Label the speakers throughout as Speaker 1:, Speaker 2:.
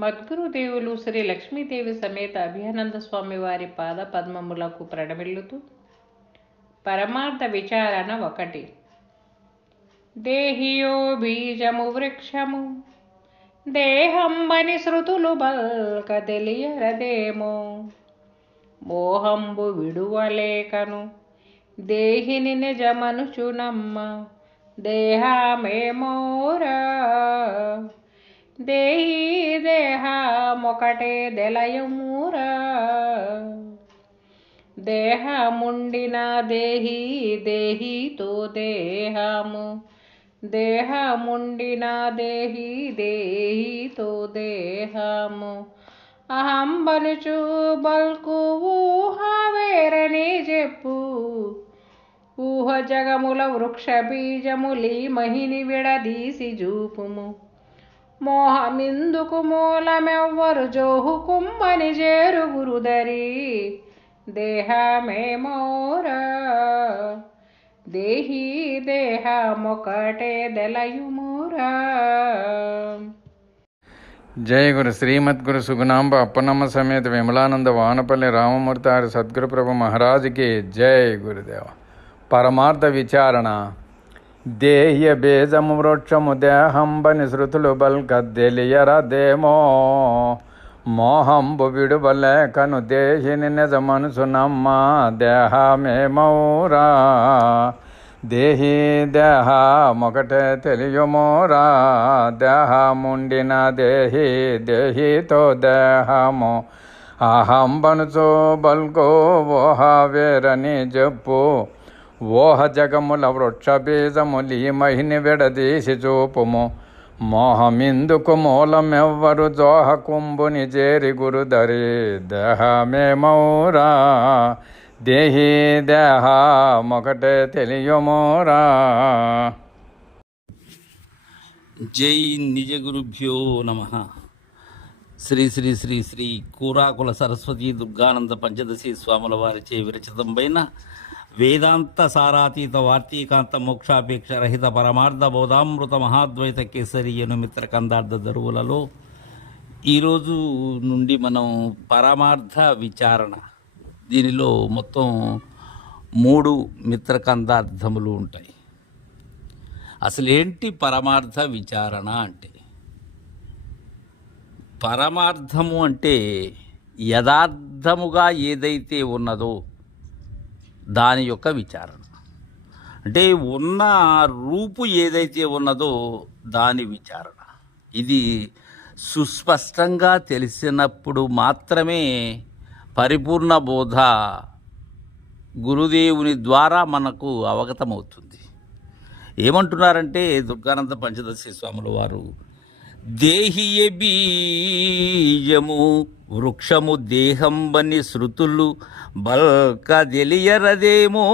Speaker 1: మద్గురుదేవులు శ్రీ లక్ష్మీదేవి సమేత అభియానంద స్వామి వారి పాద పద్మములకు ప్రణమిల్లుతూ పరమార్థ విచారణ ఒకటి. దేహియో బీజము వృక్షము దేహంబని శృతులు బల్క తెలియరదేమో. మోహంబు విడువలేకను దేహిని నిజమనుచునమ్మ దేహమేమోరా? దేహి దేహమొకటే దెలయమూరా. దేహముండిన దేహి దేహితో దేహము. దేహముండిన దేహి దేహితో దేహము. అహం బలుచు బల్కు ఊహ వేరని చెప్పు. ఊహ జగముల వృక్ష బీజములి మహిని విడదీసి జూపుము. మోహమిందుకు మూలమెవ్వరు జోహు కుమ్మని చేరు గురుదరి. దేహమేమోరా దేహీ దేహమొకటే దెలయుమూరా
Speaker 2: జయ గురు శ్రీమద్గురు సుగుణాంబ అప్పనమ్మ సమేత విమలానంద వానపల్లి రామమూర్తి సద్గురు ప్రభు మహారాజుకి జయ గురుదేవ. పరమార్థ విచారణ దేహ్య బేజము వృక్షము దేహంబని శృతులు బల్కద్దెలియరదేమో మోహంబు విడుబలేకను దేహిని నిజ మనసు నమ్మ దేహమేమౌరా దేహి దేహమొకటే తెలియమోరా దేహముండిన దేహి దేహితో దేహము అహం బనుచో బల్కో ఓహ వేరని చెప్పు ఓహ జగముల వృక్ష మహిని విడదీసి చూపుము. మోహమిందుకు మూలమెవ్వరు జోహకుంభుని చేరి గురుదరి దేహమే మౌరా. దేహి దేహ మొకటే తెలియమోరా
Speaker 3: జై నిజ గురుభ్యో నమ. శ్రీ శ్రీ శ్రీ శ్రీ కూరాకుల సరస్వతి దుర్గానంద పంచదశి స్వాముల వారిచే విరచితంపైన వేదాంత సారాతీత వార్తీకాంత మోక్షాపేక్ష రహిత పరమార్థ బోధామృత మహాద్వైత కేసరియను మిత్ర కందార్థ దరువులలో ఈరోజు నుండి మనం పరమార్థ విచారణ. దీనిలో మొత్తం మూడు మిత్రకందార్థములు ఉంటాయి. అసలేంటి పరమార్థ విచారణ అంటే? పరమార్థము అంటే యథార్థముగా ఏదైతే ఉన్నదో దాని యొక్క విచారణ. అంటే ఉన్న రూపు ఏదైతే ఉన్నదో దాని విచారణ. ఇది సుస్పష్టంగా తెలిసినప్పుడు మాత్రమే పరిపూర్ణ బోధ గురుదేవుని ద్వారా మనకు అవగతమవుతుంది. ఏమంటున్నారంటే దుర్గానంద పంచదశి స్వాముల వారు దేహియ బీజము వృక్షము దేహంబని శృతులు బల్క తెలియరదేమో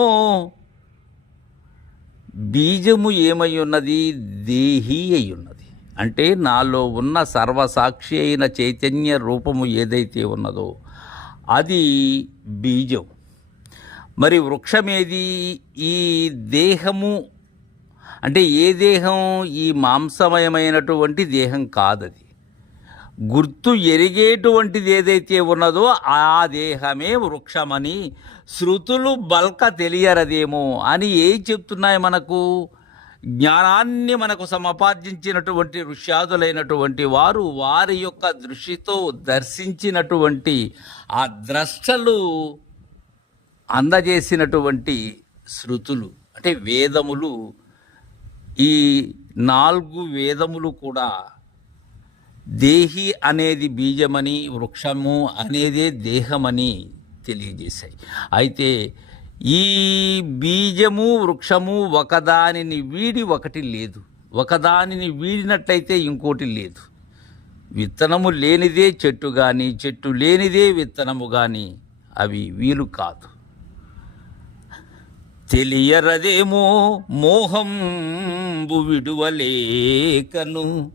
Speaker 3: బీజము ఏమై ఉన్నది దేహి ఉన్నది అంటే నాలో ఉన్న సర్వసాక్షి అయిన చైతన్య రూపము ఏదైతే ఉన్నదో అది బీజం. మరి వృక్షమేది? ఈ దేహము అంటే ఏ దేహం? ఈ మాంసమయమైనటువంటి దేహం కాదది. గుర్తు ఎరిగేటువంటిది ఏదైతే ఉన్నదో ఆ దేహమే వృక్షమని శృతులు బల్క తెలియరదేమో అని ఏం చెప్తున్నాయి మనకు? జ్ఞానాన్ని మనకు సమపార్జించినటువంటి ఋష్యాదులైనటువంటి వారు వారి యొక్క దృష్టితో దర్శించినటువంటి ఆ ద్రష్టలు అందజేసినటువంటి శృతులు అంటే వేదములు. ఈ నాలుగు వేదములు కూడా దేహి అనేది బీజమని వృక్షము అనేదే దేహమని తెలియజేశాయి. అయితే ఈ బీజము వృక్షము ఒకదానిని వీడి ఒకటి లేదు. ఒకదానిని వీడినట్లయితే ఇంకోటి లేదు. విత్తనము లేనిదే చెట్టు కానీ చెట్టు లేనిదే విత్తనము కానీ అవి వీలు కాదు. తెలియరదేమో మోహంబు విడువలేకను.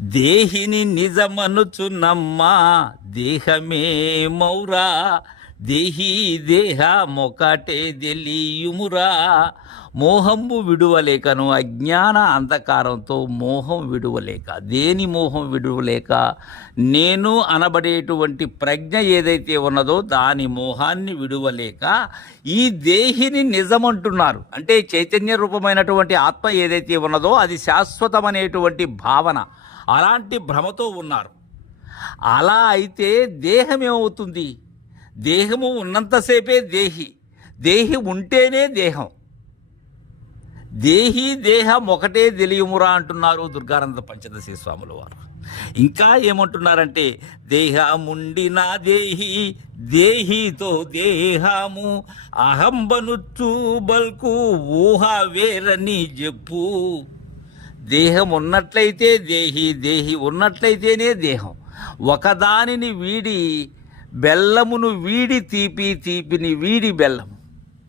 Speaker 3: దేహిని నిజమనుచు నమ్మా దేహమే మౌరా దేహీ దేహ మొకటే తెలియుమురా. మోహంబు విడువలేకను అజ్ఞాన అంధకారంతో మోహం విడువలేక దేని మోహం విడువలేక నేను అనబడేటువంటి ప్రజ్ఞ ఏదైతే ఉన్నదో దాని మోహాన్ని విడువలేక ఈ దేహిని నిజమంటున్నారు. అంటే చైతన్య రూపమైనటువంటి ఆత్మ ఏదైతే ఉన్నదో అది శాశ్వతమనేటువంటి భావన. అలాంటి భ్రమతో ఉన్నారు. అలా అయితే దేహం ఏమవుతుంది దేహము ఉన్నంతసేపే దేహి. దేహి ఉంటేనే దేహం. దేహి దేహం ఒకటే తెలియమురా అంటున్నారు దుర్గానంద పంచదశి స్వాముల వారు. ఇంకా ఏమంటున్నారంటే దేహముండి నా దేహి దేహితో దేహము అహంబనుచ్చు బల్కు ఊహ వేరని చెప్పు దేహం ఉన్నట్లయితే దేహి దేహి ఉన్నట్లయితేనే దేహం. ఒకదానిని వీడి బెల్లమును వీడి తీపి తీపిని వీడి బెల్లము.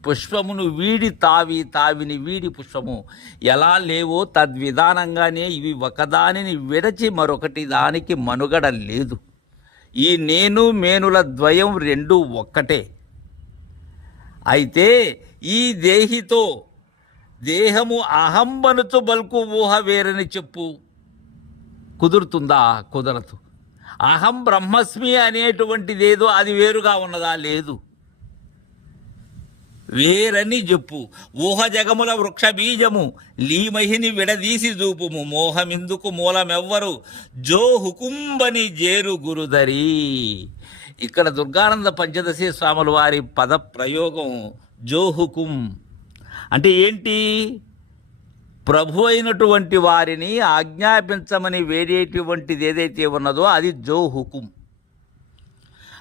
Speaker 3: పుష్పమును వీడి తావి తావిని వీడి పుష్పము. ఎలా లేవో తద్విధానంగానే ఇవి ఒకదానిని విడచి మరొకటి దానికి మనుగడ లేదు. ఈ నేను మేనుల ద్వయం రెండు ఒక్కటే. అయితే ఈ దేహితో దేహము అహంబనుతు బల్కు ఊహ వేరని చెప్పు. కుదురుతుందా? కుదరదు. అహం బ్రహ్మస్మి అనేటువంటిదేదో అది వేరుగా ఉన్నదా? లేదు. వేరని చెప్పు ఊహ జగముల వృక్ష బీజము లీమహిని విడదీసి చూపుము మోహమిందుకు మూలమెవ్వరు? జో హుకుంబని జేరు గురుదరి. ఇక్కడ దుర్గానంద పంచదశి స్వాముల వారి పద ప్రయోగం జో హుకుం. అంటే ఏంటి? ప్రభు అయినటువంటి వారిని ఆజ్ఞాపించమని వేడేటువంటిది ఏదైతే ఉన్నదో అది జో హుకుం.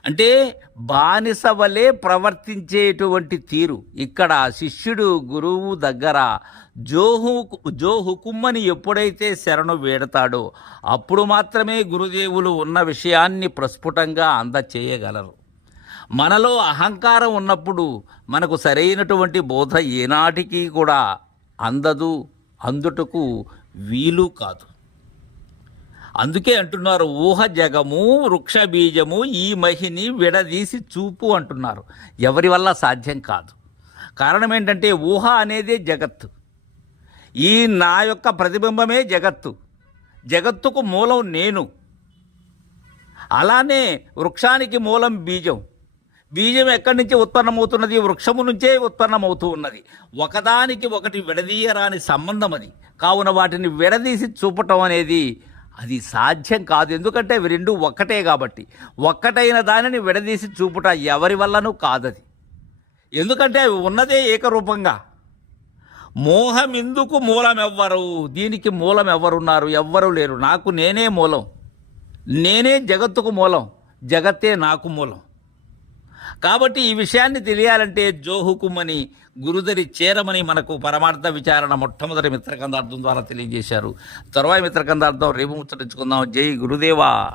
Speaker 3: అంటే బానిస వలె ప్రవర్తించేటువంటి తీరు. ఇక్కడ శిష్యుడు గురువు దగ్గర జోహు జో హుకుమ్మని ఎప్పుడైతే శరణు వేడతాడో అప్పుడు మాత్రమే గురుదేవులు ఉన్న విషయాన్ని ప్రస్ఫుటంగా అందచేయగలరు. మనలో అహంకారం ఉన్నప్పుడు మనకు సరైనటువంటి బోధ ఏనాటికి కూడా అందదు అందుటకు వీలు కాదు. అందుకే అంటున్నారు ఊహ జగము వృక్ష బీజము ఈ మహిని విడదీసి చూపు అంటున్నారు. ఎవరి వల్ల సాధ్యం కాదు. కారణం ఏంటంటే ఊహ అనేదే జగత్తు. ఈ నా యొక్క ప్రతిబింబమే జగత్తు. జగత్తుకు మూలం నేను. అలానే వృక్షానికి మూలం బీజం. బీజం ఎక్కడి నుంచి ఉత్పన్నమవుతున్నది? వృక్షము నుంచే ఉత్పన్నమవుతూ ఉన్నది ఒకదానికి ఒకటి విడదీయరాని సంబంధం అది కావున వాటిని విడదీసి చూపటం అనేది అది సాధ్యం కాదు. ఎందుకంటే అవి రెండు ఒక్కటే కాబట్టి. ఒక్కటైన దానిని విడదీసి చూపుట ఎవరి వల్లనూ కాదది. ఎందుకంటే అవి ఉన్నదే ఏకరూపంగా. మోహం ఎందుకు మూలం ఎవ్వరు దీనికి మూలం ఎవరున్నారు ఎవ్వరు లేరు. నాకు నేనే మూలం. నేనే జగత్తుకు మూలం. జగత్తే నాకు మూలం. కాబట్టి ఈ విషయాన్ని తెలియాలంటే జోహుకుమ్మని గురుదరి చేరమని మనకు పరమార్థ విచారణ మొట్టమొదటి మిత్రకందార్థం ద్వారా తెలియజేశారు. తరువాయి మిత్రకందార్థం రేపు ముచ్చటించుకుందాం. జై గురుదేవా.